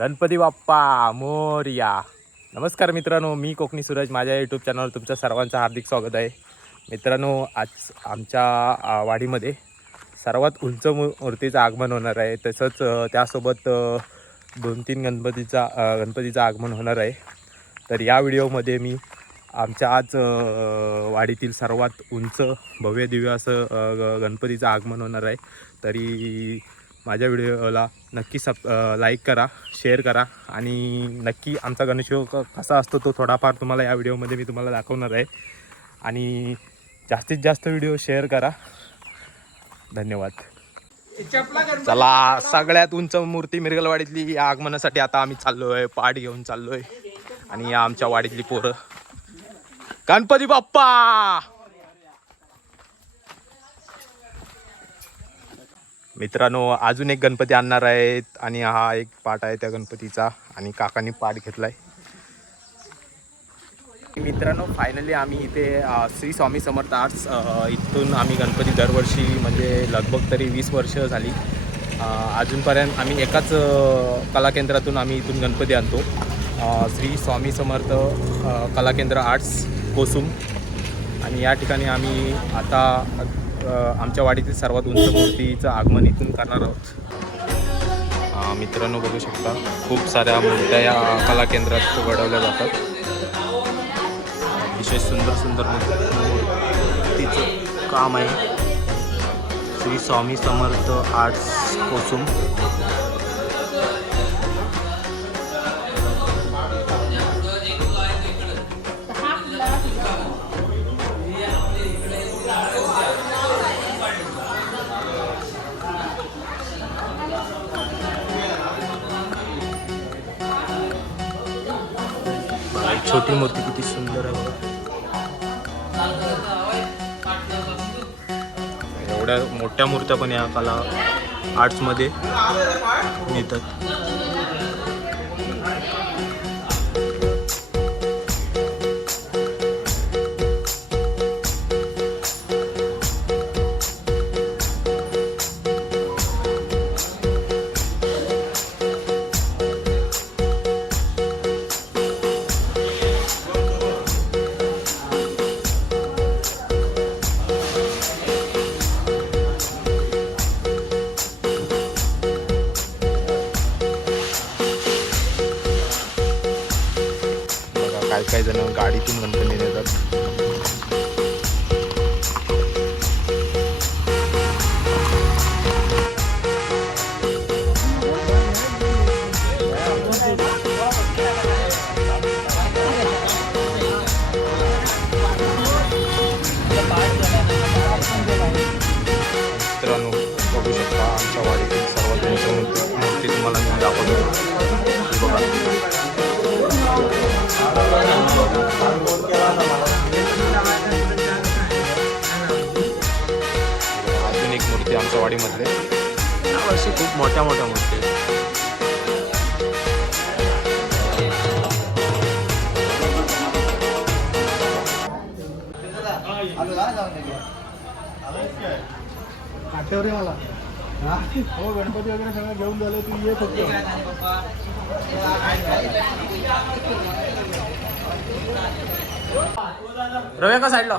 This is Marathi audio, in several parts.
गणपती बाप्पा मोर्या. नमस्कार मित्रांनो मी कोकणी सूरज. माझ्या यूट्यूब चॅनलवर तुमचं सर्वांचं हार्दिक स्वागत आहे. मित्रांनो आज आमच्या वाडीमध्ये सर्वात उंच मू मूर्तीचं आगमन होणार आहे. तसंच त्यासोबत दोन तीन गणपतीचा गणपतीचं आगमन होणार आहे. तर या व्हिडिओमध्ये मी आमच्या आज वाडीतील सर्वात उंच भव्य दिव्य असं ग- गणपतीचं आगमन होणार आहे. तरी माझ्या व्हिडिओला नक्की सब लाईक करा शेअर करा. आणि नक्की आमचा गणेशोत्सव कसा असतो तो थोडाफार तुम्हाला या व्हिडिओमध्ये मी तुम्हाला दाखवणार आहे. आणि जास्तीत जास्त व्हिडिओ शेअर करा. धन्यवाद. चला सगळ्यात उंच मूर्ती मिरगलवाडीतली या आगमनासाठी आता आम्ही चाललो आहे पाठ घेऊन चाललो आहे आणि या आमच्या वाडीतली पोरं. गणपती बाप्पा! मित्रांनो अजून एक गणपती आणणार आहेत आणि हा एक पाठ आहे त्या गणपतीचा आणि काकांनी पाठ घेतलाय. मित्रांनो फायनली आम्ही इथे श्री स्वामी समर्थ आर्ट्स इथून आम्ही गणपती दरवर्षी म्हणजे लगभग तरी वीस वर्ष झाली. अजूनपर्यंत आम्ही एकाच कलाकेंद्रातून कला केंद्रातून आम्ही इथून गणपती आणतो. श्री स्वामी समर्थ कलाकेंद्र कला केंद्र आर्ट्स कोसुम. आणि या ठिकाणी आम्ही आता आमच्या वाडीतील सर्वात उंच मूर्तीचं आगमन इथून करणार आहोत. मित्रांनो बघू शकता खूप साऱ्या मूर्त्या या कला केंद्रात घडवल्या जातात. अतिशय सुंदर सुंदर मूर्तीचं काम आहे. श्री स्वामी समर्थ आर्ट्स कोसुम. ही मूर्ती किती सुंदर आहे बघा. एवढ्या मोठ्या मूर्त्या पण या कला आर्ट्समध्ये नेतात मोठ्या मोठ्या मूर्ती आहेत. रे मला हो गणपती वगैरे सगळं घेऊन झालं तू ये फक्त रव्या का साईडला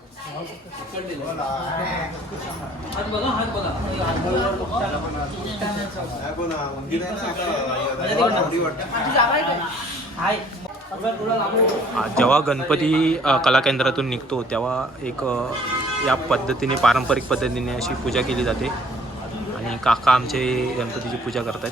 हात बघा हात बघा जेव्हा गणपती कला केंद्रातून निघतो तेव्हा एक या पद्धतीने पारंपरिक पद्धतीने अशी पूजा केली जाते. आणि काका आमचे गणपतीची पूजा करतात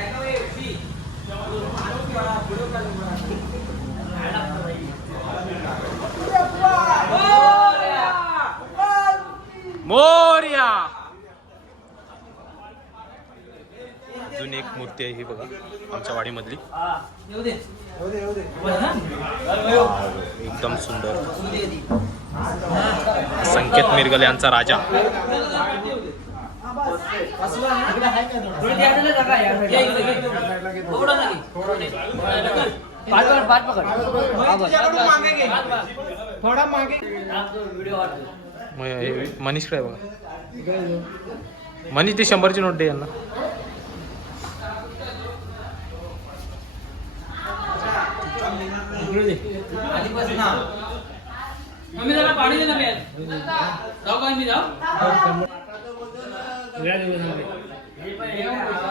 मोर्या अजून एक मूर्ती आहे ही बघा आमच्या वाडीमधली. एकदम सुंदर. संकेत मिरगल यांचा राजा. हे मनीष काय बघा. मनीष ते शंभरची नोट दे यांना. मम्मी जरा पाणी दे ना प्यायला जाऊ काय मी जाऊ मयूर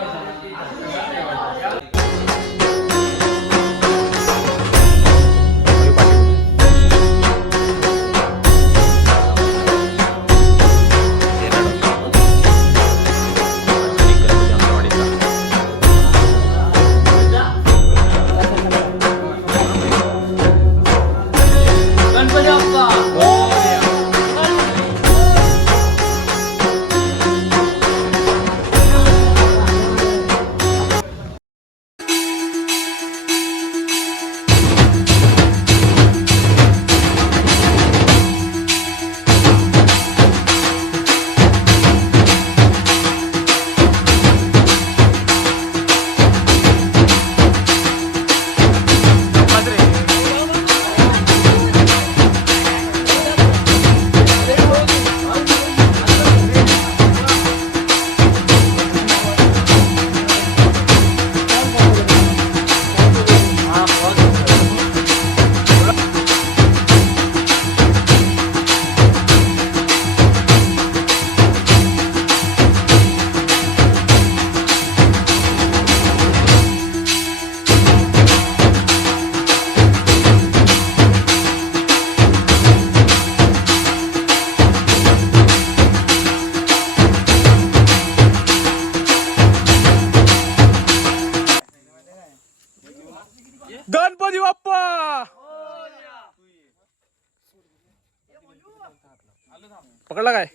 पकडला काय?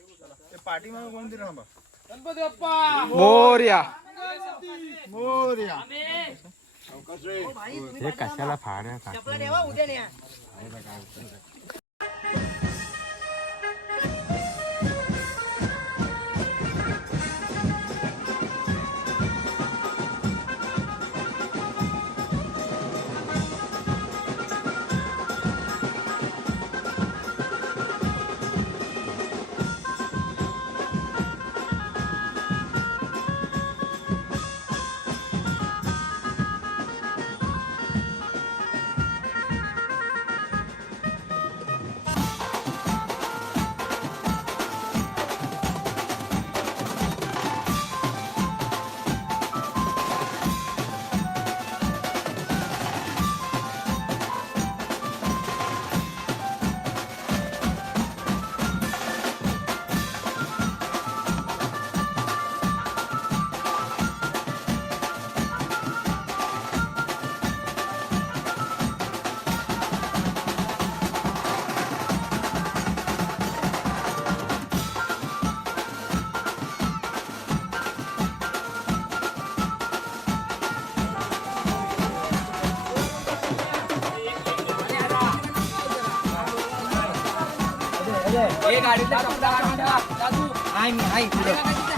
पाठीमागे कोणतरी थांबा गणपती बाप्पा मोर्या. मोरया. हे कशाला फाड्या हे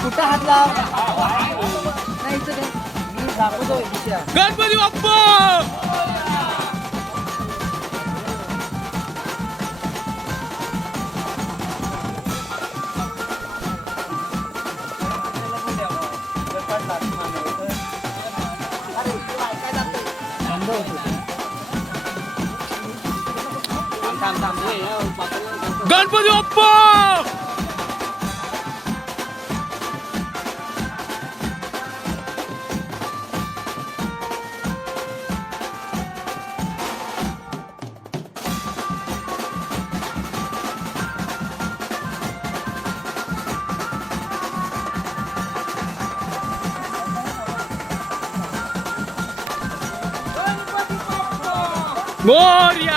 कुठं हात लाव नाही इथं दे. मी दाखवतो इथे. गणपती बाप्पा! थांब, थांब, గణపతి అప్ప Gloria!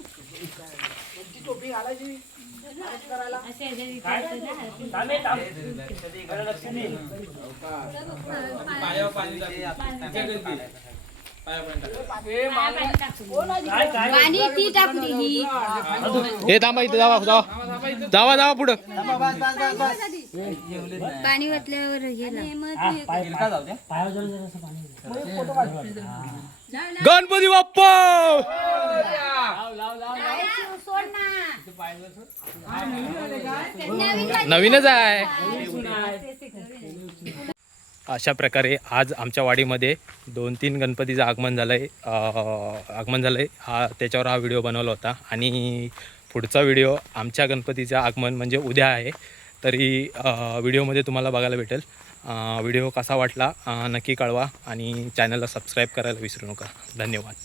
टाकली ही हे थांबा इथे जावा जावा. जावा जावा पुढं. पाणी ओतल्यावर गेला गणपती बाप्पा! नवीनच आहे. अशा प्रकारे आज आमच्या वाडीमध्ये दोन तीन गणपतीचं आगमन झालं आहे आगमन झालं आहे हा त्याच्यावर हा व्हिडिओ बनवला होता. आणि पुढचा व्हिडिओ आमच्या गणपतीचं आगमन म्हणजे उद्या आहे. तरी व्हिडिओमध्ये तुम्हाला बघायला भेटेल. व्हिडिओ कसा वाटला नक्की कळवा आणि चॅनलला सबस्क्राईब करायला विसरू नका. धन्यवाद.